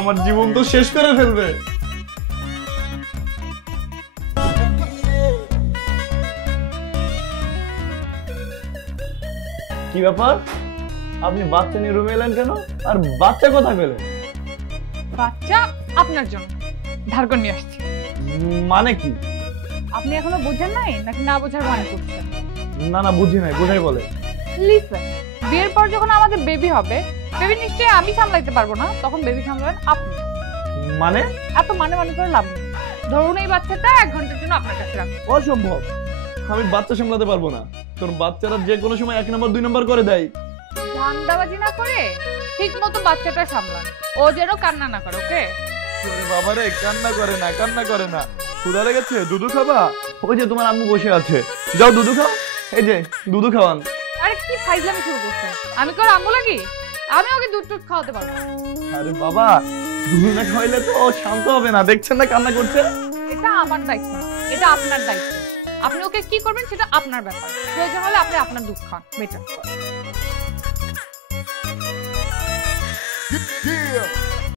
আমার জীবন তো শেষ করে ফেলবে। কি ব্যাপার, আপনি বাচ্চা নিয়ে রুমে এলেন কেন? আর বাচ্চা কোথায় পেলেন? বাচ্চা আপনার জন্য ধার করে নিয়ে আসছি। মানে কি? আপনি এখনো বুঝেন নাই নাকি না বোঝার ভান করছেন? না না, বুঝি নাই, বোঝাই বলে। লিসেন, বিয়ের পর যখন আমাদের বেবি হবে, বেবি নিশ্চয়ই আমি সামলাইতে পারবো না, তখন বেবি সামলাবেন আপনি। মানে? এত মানে মানে করে লাভ নেই। ধরুন এই বাচ্চাটা 1 ঘন্টার জন্য আপনার কাছে রাখুন। অসম্ভব, আমি বাচ্চা সামলাতে পারবো না। তোর বাচ্চারা যে কোনো সময় 1 নম্বর 2 নম্বর করে দেয়। ধান্দাবাজি না করে ঠিক মতো বাচ্চাটা সামলান, ও যেন কান্না না করে। ওকে? ওরে বাবা রে, কান্না করে না, কান্না করে না। ক্ষুধা লেগেছে? দুধু খাবা? ওই যে তোমার আম্মু বসে আছে, যাও দুধু খাও। এই যে দুধু খাওয়ান। আরে কি ফাইজলামি শুরু করছেন? আমি কি ওর আম্মু লাগি? আমি ওকে দুধ টুধ খাওয়াতে পারবো না। আরে বাবা, দুধু না খাওয়াইলে তো ও শান্ত হবে না, দেখছেন না কান্না করছে। এটা আমার দায়িত্ব না, এটা আপনার দায়িত্ব। আপনি ওকে কি করবেন সেটা আপনার ব্যাপার। প্রয়োজন হলে আপনি আপনার দুধ খান, বেটার।